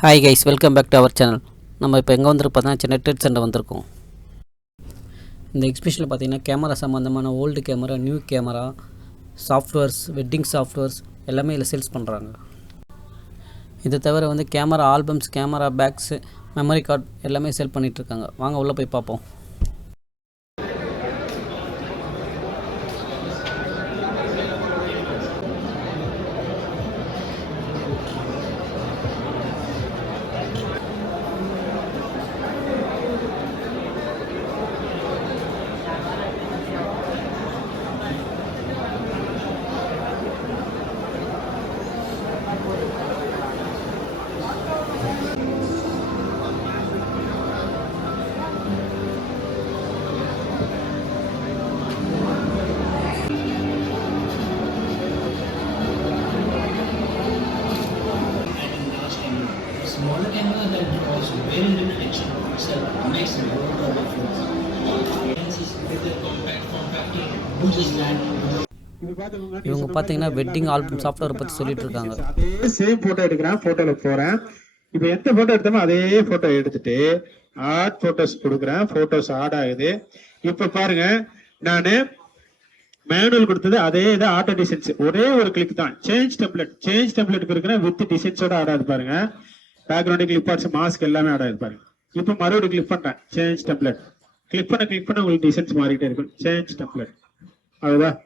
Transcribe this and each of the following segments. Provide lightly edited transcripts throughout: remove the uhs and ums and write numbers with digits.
Hi guys, welcome back to our channel. நம்ம இப்போ எங்கே வந்துருக்கு பார்த்தீங்கன்னா சென்னை ட்ரேட் சென்டர் வந்திருக்கோம். இந்த எக்ஸிபிஷனில் பார்த்தீங்கன்னா கேமரா சம்மந்தமான old camera, new camera, softwares, wedding softwares எல்லாமே இதில் சேல்ஸ் பண்ணுறாங்க. இதை தவிர வந்து camera albums, camera bags, memory card எல்லாமே சேல் பண்ணிகிட்ருக்காங்க. வாங்க உள்ளே போய் பார்ப்போம். Smaller cameras that do also very limited action itself makes a world of difference. Lenses with a compact form factor do just that. இவங்க பார்த்தீங்கன்னா வெட்டிங் ஆல்பம் சாஃப்ட்வேர் பற்றி சொல்லிட்டு இருக்காங்க. அதே சேம் போட்டோ எடுக்கிறேன், போட்டோல போறேன். இப்போ எந்த போட்டோ எடுத்தோமோ அதே போட்டோ எடுத்துட்டு ஆட் போட்டோஸ் கொடுக்குறேன், போட்டோஸ் ஆட் ஆகுது. இப்போ பாருங்க, நான் மேனுவல் கொடுத்தது அதே இது ஆட்டோ டிசைன்ஸ், ஒரே ஒரு கிளிக் தான். சேஞ்ச் டெம்ப்ளேட் கொடுக்குறேன் வித் டிசைன்ஸோட ஆட் ஆகுது பாருங்க. பேக்ரவுண்ட் கிளிப் ஆர்ட்ஸ், மாஸ்க் எல்லாமே ஆட் ஆகுது பாருங்க. இப்போ மறுபடியும் கிளிக் பண்றேன், சேஞ்ச் டெம்ப்ளேட் கிளிக் பண்ண உங்களுக்கு டிசைன்ஸ் மாறிட்டே இருக்கும். சேஞ்ச் டெம்ப்ளேட் அதுதான்.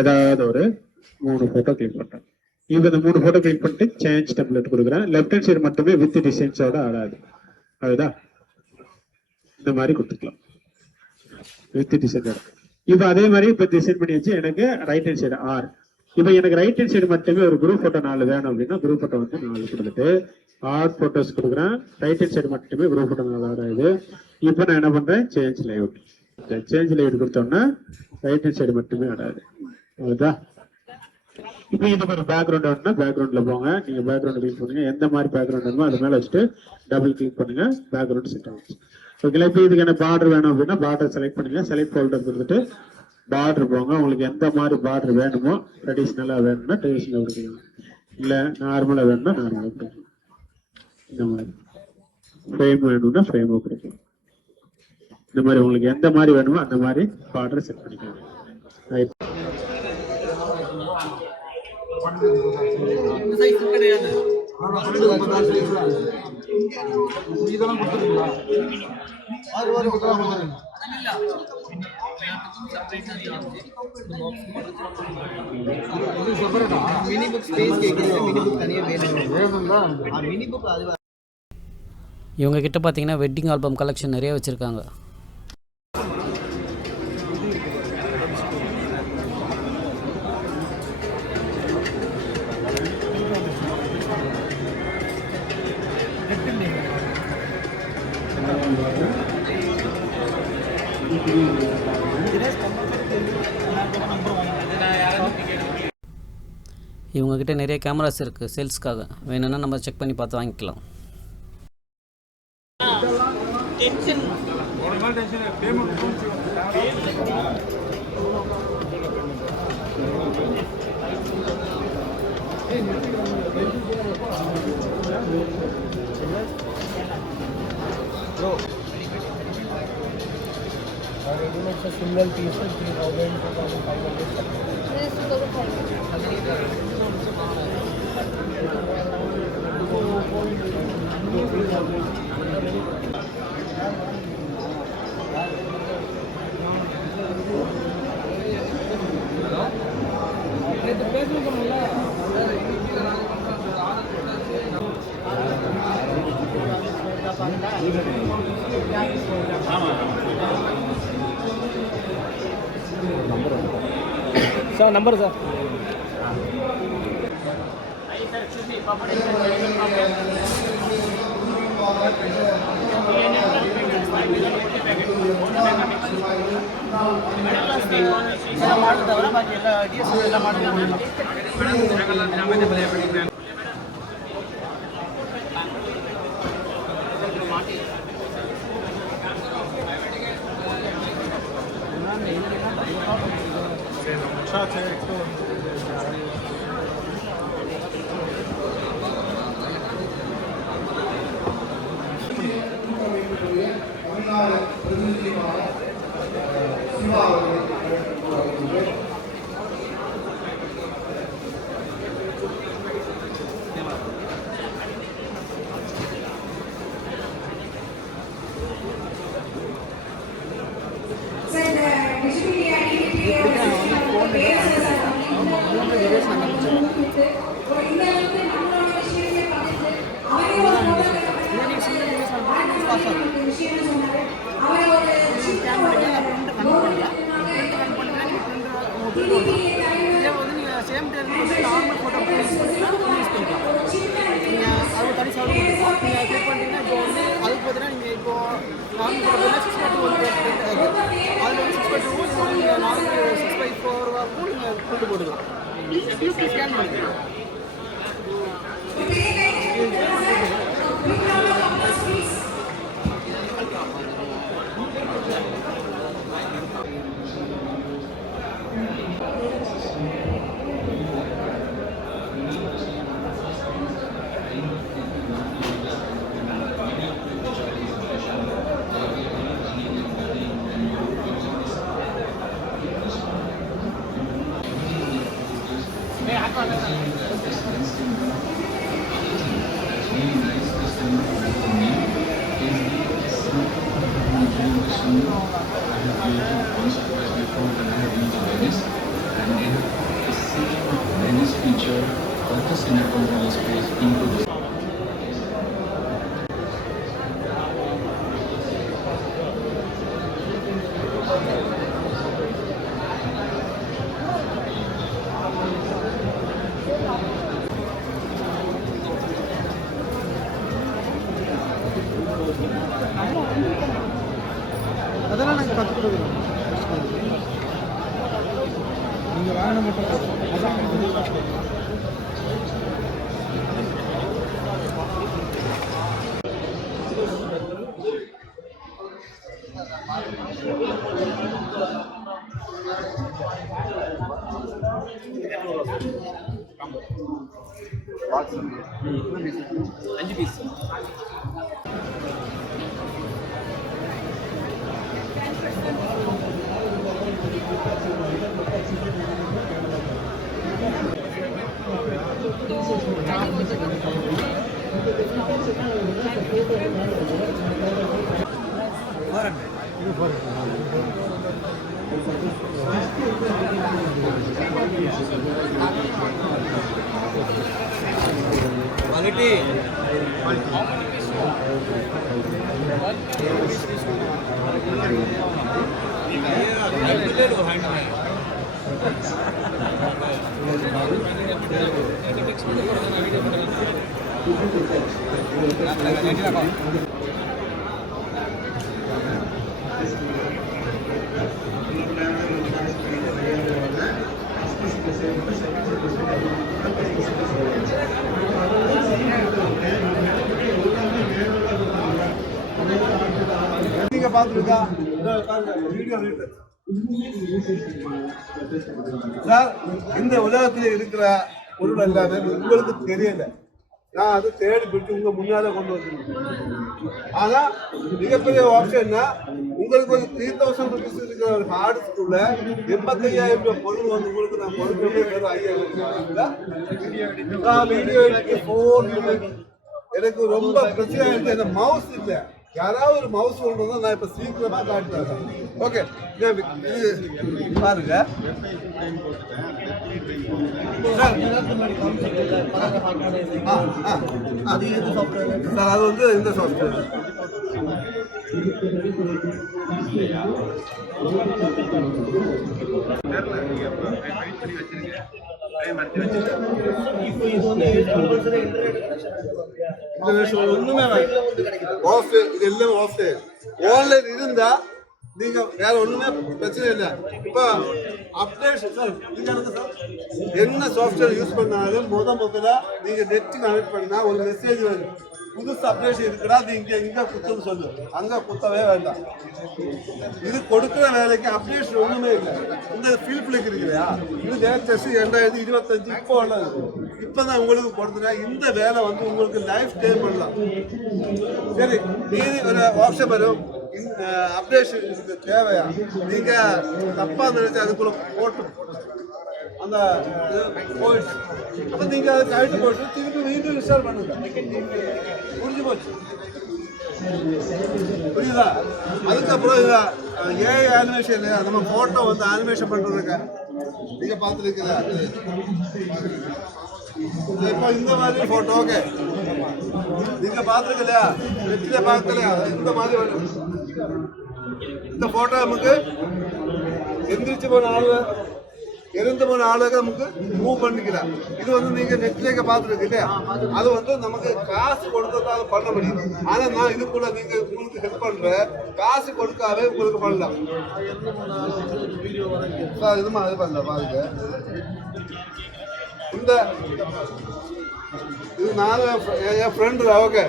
ஏதாவது ஒரு 3 போட்டோ கிளிக் பண்றேன். இப்போ இந்த 3 போட்டோ கிளிக் பண்ணிட்டு சேஞ்ச் டெம்ப்ளேட் கொடுக்குறேன். லெஃப்ட் ஹேண்ட் சைடு மட்டுமே வித் டிசைன்ஸோட ஆடாது. அதுதான் இந்த மாதிரி கொடுத்துக்கலாம் வித் டிசைனோட. இப்போ அதே மாதிரி இப்போ டிசைன் பண்ணி வச்சு எனக்கு ரைட் ஹேண்ட் சைடு ஆர். இப்போ எனக்கு ரைட் ஹேண்ட் சைடு மட்டுமே ஒரு குரூப் போட்டோ 4 வேணும் அப்படின்னா குரூப் போட்டோ வந்து 4 கொடுத்துட்டு ஆர் போட்டோஸ் கொடுக்குறேன். ரைட் ஹேண்ட் சைடு மட்டுமே குரூப் போட்டோ 4 ஆடாது. இப்போ நான் என்ன பண்றேன், சேஞ்ச் லேஅவுட் கொடுத்தோம்னா ரைட் ஹேண்ட் சைடு மட்டுமே ஆடாது. அதுதான். இப்போ இந்த மாதிரி பேக்ரவுண்ட் வேணும்னா பேக்ரவுண்ட்ல போங்க. நீங்க பேக்ரவுண்ட் கிளிக் பண்ணுங்க, எந்த மாதிரி பேக்ரவுண்ட் வேணுமோ அது மேல வச்சுட்டு டபுள் கிளிக் பண்ணுங்க, பேக்ரவுண்ட் செட் ஆகும். ஓகே, இப்போ இதுக்கு என்ன பார்டர் வேணும் அப்படின்னா பார்டர் செலக்ட் பண்ணுங்க. செலக்ட் ஃபோல்டர் கொடுத்துட்டு பார்டர் போங்க. உங்களுக்கு எந்த மாதிரி பார்டர் வேணுமோ, ட்ரெடிஷ்னலா வேணும்னா ட்ரெடிஷ்னலா கொடுக்கலாம், இல்ல நார்மலா வேணும்னா நார்மலா கொடுக்கலாம். இந்த மாதிரி ஃப்ரேம் வேணும்னா ஃப்ரேம் கொடுக்கலாம். இந்த மாதிரி உங்களுக்கு எந்த மாதிரி வேணுமோ அந்த மாதிரி பார்டர் செட் பண்ணிக்கலாம். இவங்க கிட்ட பார்த்தீங்கன்னா வெட்டிங் ஆல்பம் கலெக்ஷன் நிறைய வச்சுருக்காங்க. இவங்ககிட்ட நிறைய கேமராஸ் இருக்குது சேல்ஸ்க்காக. வேணும்னா நம்ம செக் பண்ணி பார்த்து வாங்கிக்கலாம். single piece of 3,000 2,500. Yes, 2,500. Sir, number sir. Same time normal photo use பண்ணிக்கலாம். நீங்கள் அது தனி செலவு கொடுத்துருக்கோம். நீங்கள் கிளிக் பண்ணிட்டீங்கன்னா இப்போ வந்து அதுக்கு பார்த்தீங்கன்னா நீங்கள் இப்போ நார்மல் ஃபோட்டோ 6x2 வந்து அதில் வந்து 6x2 நீங்கள் நார்மல் 6x4 வரைக்கும் நீங்கள் கொண்டு போட்டுக்கலாம். ஸ்கேன் பண்ணிக்கலாம். Feature of the Cinecontrol space into the அதெல்லாம் நாங்கள் கற்றுக் கொடுக்குறோம். நீங்கள் வாங்கின மட்டும் பார்த்துருக்கா வீடியோ சார். இந்த உலகத்தில் இருக்கிற பொருள் எல்லாமே உங்களுக்கு தெரியல. நான் அது தேடி பிடிச்சி உங்க முன்னால கொண்டு வந்துருக்கேன். ஆனா மிகப்பெரிய ஆப்ஷன்னா உங்களுக்கு ஒரு 3000 ருபீஸ் இருக்கிற ஒரு ஹார்ட் ஸ்கூல்ல 85,000 ரூபாய் பொருள் வந்து உங்களுக்கு நான் பொருட்களே வெறும் 5,000 நான் வீடியோ எடுத்து 4 எனக்கு ரொம்ப பிரச்சனை ஆயிடுச்சு. எனக்கு மவுஸ் இல்லை. யாராவது ஒரு மவுஸ் கொண்டு நான் இப்ப சீக்கிரமா காட்டுறேன். ஓகே பாருங்க சார். அது வந்து இந்த சாஃப்ட்வேர் ஒண்ணுமே இதெல்லாம் ஆன்லைன் இருந்தா நீங்க வேற ஒண்ணுமே பிரச்சனை இல்லை. இப்ப அப்டேட் சார் என்ன சாஃப்ட்வேர் யூஸ் பண்ணாலும் முதல்ல நீங்க நெட் கனெக்ட் பண்ணா ஒரு மெசேஜ் வரும், புதுசு அப்டேஷன் இருக்குடா, நீங்க இங்க குத்துன்னு சொல்லு. அங்க குத்தவே வேண்டாம். இது கொடுக்குற வேலைக்கு அப்டேஷன் ஒண்ணுமே இல்லை. இந்த ஃபீல்ட்லுக்கு இருக்கிறையா இது லேட்டஸ்ட் 2025 இப்போ உள்ளது. இப்பதான் உங்களுக்கு கொடுத்துறேன். இந்த வேலை வந்து உங்களுக்கு லைஃப் டைம் பண்ணலாம். சரி, மீதி ஒரு ஆப்ஷன் வரும். அப்டேஷன் இதுக்கு தேவையா? நீங்க தப்பா நினைச்சு அதுக்குள்ள போட்டு அந்த போயிடுச்சு. அப்ப நீங்க அதை கழிட்டு போட்டு திருப்பி வீட்டு இன்ஸ்டால் பண்ணுங்க. முடிஞ்சு போச்சு. புரியுதா? அதுக்கப்புறம் ஏஐ அனிமேஷன் இல்லையா, நம்ம போட்டோ வந்து அனிமேஷன் பண்றதுக்கு நீங்க பார்த்துருக்கீங்களா? இப்போ இந்த மாதிரி போட்டோ ஓகே நீங்க பார்த்துருக்கலையா? நெட்டில பார்க்கலையா? இந்த மாதிரி வரும். இந்த போட்டோ நமக்கு எந்திரிச்சு போன ஆளு இறந்து போன ஆளுக நமக்கு மூவ் பண்ணிக்கலாம். இது வந்து நீங்க நெட்லேயே பார்த்துருக்கு இல்லையா? அது வந்து நமக்கு காசு கொடுத்ததால பண்ண முடியும். ஆனா நான் இதுக்குள்ள நீங்க உங்களுக்கு ஹெல்ப் பண்றேன், காசு கொடுக்காவே உங்களுக்கு பண்ணலாம். இது மாதிரி பண்ணல பாருங்க. இந்த இது நான் என் ஃப்ரெண்டு ஓகே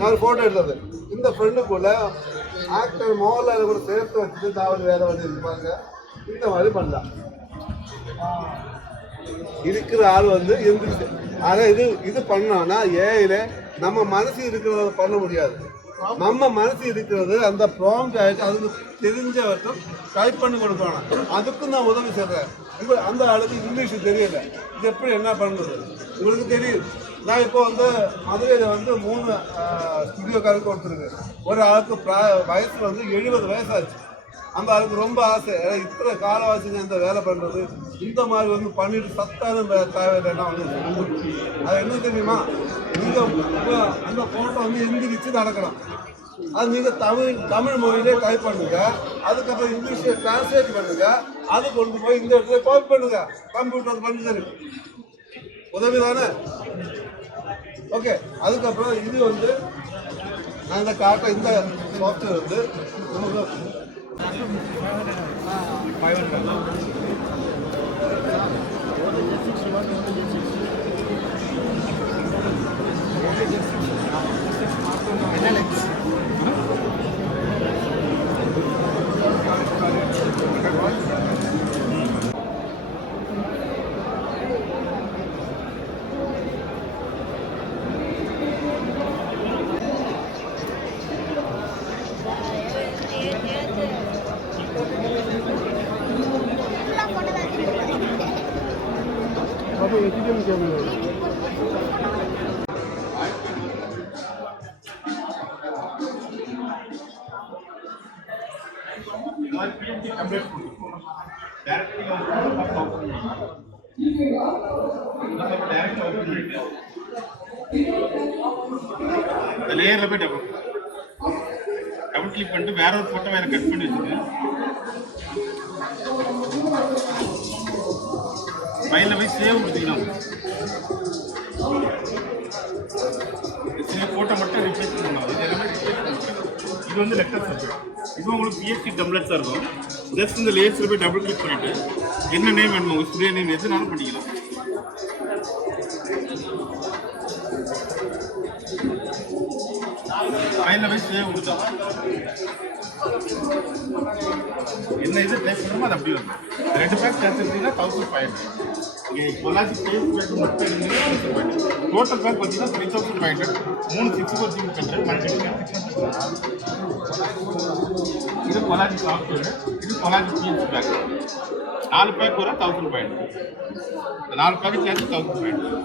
நான் போட்டோ எடுத்தது. இந்த ஃப்ரெண்டுக்குள்ள ஆக்டர் மோகன்லால் கூட சேர்த்து வச்சுட்டு தாவது வேலை வந்து இருப்பாங்க. இந்த மாதிரி பண்ணலாம். இருக்கிற ஆள் வந்து எந்திரிச்சு. ஆனா இது பண்ணோம்னா ஏஐல நம்ம மனசு இருக்கிறத பண்ண முடியாது. நம்ம மனசு இருக்கிறது அந்த ப்ராம்ப்ட் ஆயிடுச்சு. அதுக்கு தெரிஞ்சவற்றும் டைப் பண்ணி கொடுக்கணும். அதுக்கும் நான் உதவி செய்றேன். அந்த ஆளுக்கு இங்கிலீஷ் தெரியல, இது எப்படி என்ன பண்ணுறது உங்களுக்கு தெரியும். நான் இப்போ வந்து மதுரையில் வந்து 3 ஸ்டுடியோக்காரருக்கு கொடுத்துருக்கு. ஒரு ஆளுக்கு வயசு வந்து 70 வயசாச்சு. அந்த ஆளுக்கு ரொம்ப ஆசை, இத்தனை காலவாசிங்க இந்த வேலை பண்ணுறது, இந்த மாதிரி வந்து பண்ணிட்டு சத்தாலும் தேவையில்லைன்னா வந்து அது என்ன தெரியுமா? நீங்கள் அந்த ஃபோட்டோ வந்து எந்திரிச்சு நடக்கணும். அது நீங்கள் தமிழ் மொழியிலே டைப் பண்ணுங்க. அதுக்கப்புறம் இங்கிலீஷில் டிரான்ஸ்லேட் பண்ணுங்க. அது கொண்டு போய் இந்த இடத்துல காப்பி பண்ணுங்க. கம்ப்யூட்டர் பண்ணி தரும். உதவி தானே? ஓகே. அதுக்கப்புறம் இது வந்து நான் இந்த காட்ட இந்த சாஃப்ட்வேர் வந்து நமக்கு லேயர்ல போய் டபுள் கிளிக் பண்ணிட்டு வேற ஒரு போட்டோ வேற கட் பண்ணி வச்சுட்டு ஃபைல்ல போய் சேவ் கொடுத்துக்கலாம். போட்டோ மட்டும் ரிப்ளேஸ் பண்ணணும். இது எல்லாமே ரிப்ளேஸ் பண்ணுறேன். இது வந்து லெட்டர் சப்ஜெக்ட். இது உங்களுக்கு பிஎஸ்சி டெம்ப்ளேட்ஸாக இருக்கும். ஜஸ்ட் இந்த லேயர்ஸில் போய் டபுள் கிளிக் பண்ணிட்டு என்ன நேம் வேணுமோ உங்கள் ஸ்டூடியோ நேம் எதுனாலும் பண்ணிக்கலாம். ஃபைலில் போய் சேவ் கொடுத்தா என்ன இது டைப் பண்ணுறோமோ அது அப்படி வரும். 2 பேக் சேர்த்துருந்தீங்கன்னா 1500. இங்கே பொள்ளாச்சி பேஸ் பேக் மட்டும் இருந்தீங்கன்னா 1500. டோட்டல் பேக் பார்த்தீங்கன்னா 3500. 3 6 ஜிபி பெற்று இது பொள்ளாச்சி சாஃப்ட்வேர். இது பொள்ளாச்சி பிஎஸ்சி பேக். 4 பேக் வர 1500. இந்த 4 பேக் சேர்த்து 1500.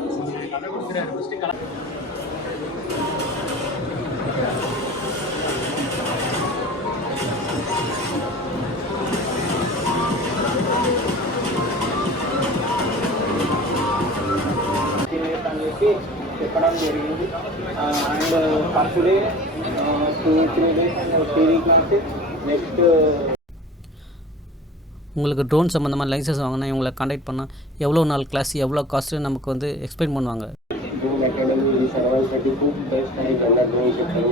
చెప్పడం జరిగింది. And first day 2-3 days and 3 weeks నుంచి నెక్స్ట్ உங்களுக்கு ட்ரோன் சம்மந்தமாக லைசன்ஸ் வாங்கினா இவங்களை காண்டாக்ட் பண்ணால் எவ்வளோ நாள் கிளாஸ் எவ்வளோ காஸ்ட்டு நமக்கு வந்து எக்ஸ்பிளைன் பண்ணுவாங்க. డ్రోన్ అకాడమీ ఈ సర్వైవ్ 32 బెస్ట్ అని కన్నా డ్రోన్ చెప్తారు.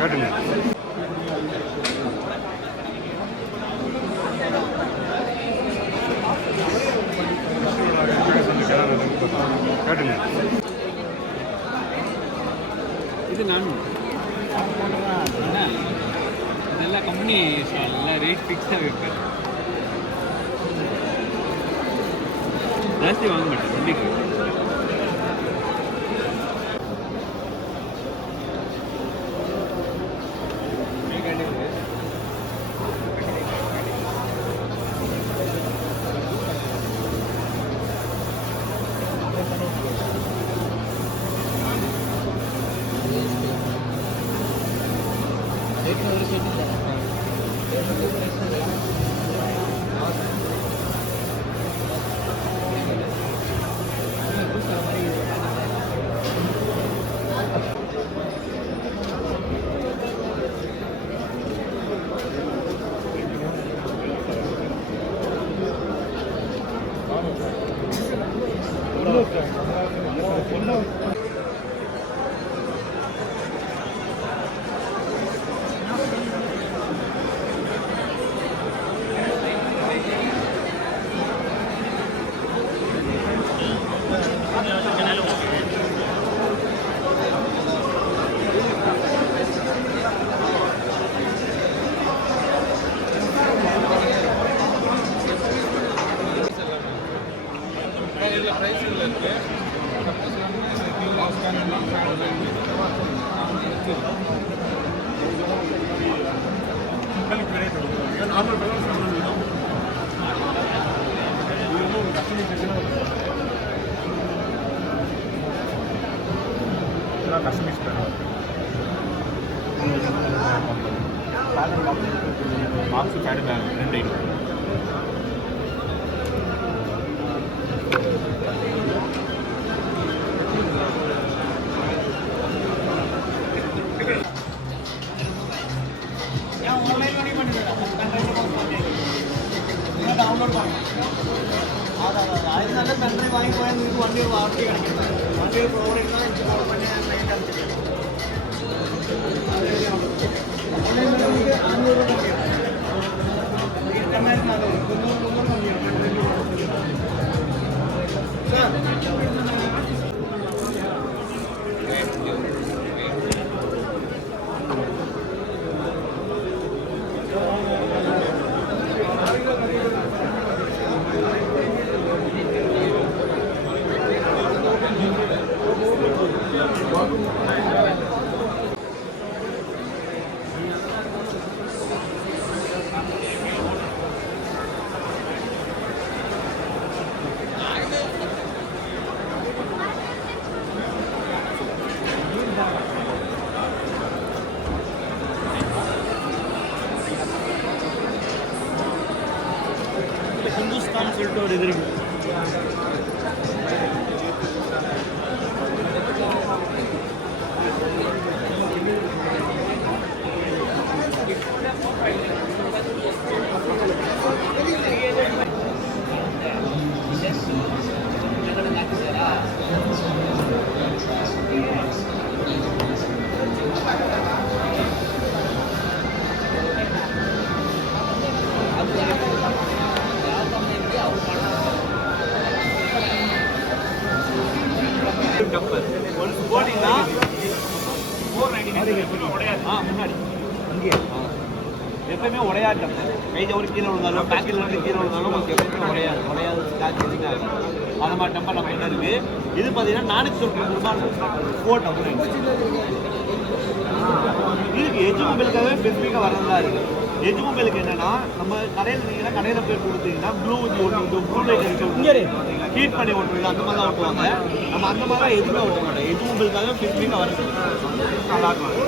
இது நான் இதெல்லாம் கம்பெனி எல்லாம் ரேட் ஃபிக்ஸாக வைப்பேன், ஜாஸ்தி வாங்க மாட்டேன் வண்டிக்கு. బాక్స్ ప్యాడ్ బ్యాగ్ 2 ഡൗൺലോഡ് പറയാം. അതെ അതിന് നല്ല പെൻഡ്രൈവ് വാങ്ങിപ്പോയാൽ നിങ്ങൾക്ക് വണ്ടി വാർത്തി കിടക്കുന്നത് വണ്ടി പ്രൊവൈഡ് ചെയ്താൽ എനിക്ക് ഗവൺമെൻറ് ഞാൻ മെയിൻ്റെ അനുസരിച്ച് ഓൺലൈനിൽ 500 രൂപ മതിയാണ്. 300 മതിയാണ്. സാർ ஹிந்துஸ்தான் சொல்லிட்டு ஒரு இது இருக்கு. போட்டிங்கன்னா 499 உடையாது. முன்னாடி இங்கே எப்பவுமே உடையாது டப்பர். கையில் ஒரு கீழே விழுந்தாலும் பேக்கில் இருந்து கீழே விழுந்தாலும் உங்களுக்கு எப்பவுமே உடையாது ஸ்டாக் எதுவுமே ஆகும். அந்த மாதிரி டப்பர் நம்ம என்ன இருக்குது. இது பார்த்தீங்கன்னா 490 ரூபாய் ஃபோர் டப்பர் இதுக்கு எஜ் மொபைலுக்காகவே ஸ்பெசிஃபிக்காக வரதா இருக்குது. எஜ் மொபைலுக்கு என்னன்னா நம்ம கடையில் இருந்தீங்கன்னா கடையில் போய் கொடுத்தீங்கன்னா ப்ளூ ப்ளூ லைட் இருக்கு ஹீட் பண்ணி ஓட்டுறது அந்த மாதிரி தான் ஓட்டுவாங்க. நம்ம அந்த மாதிரி தான் எதுவுமே ஓட்ட மாட்டோம். எஜ் மொபைலுக்காக ஸ்பெசிஃபிக்காக வருது நல்லா இருக்கும்.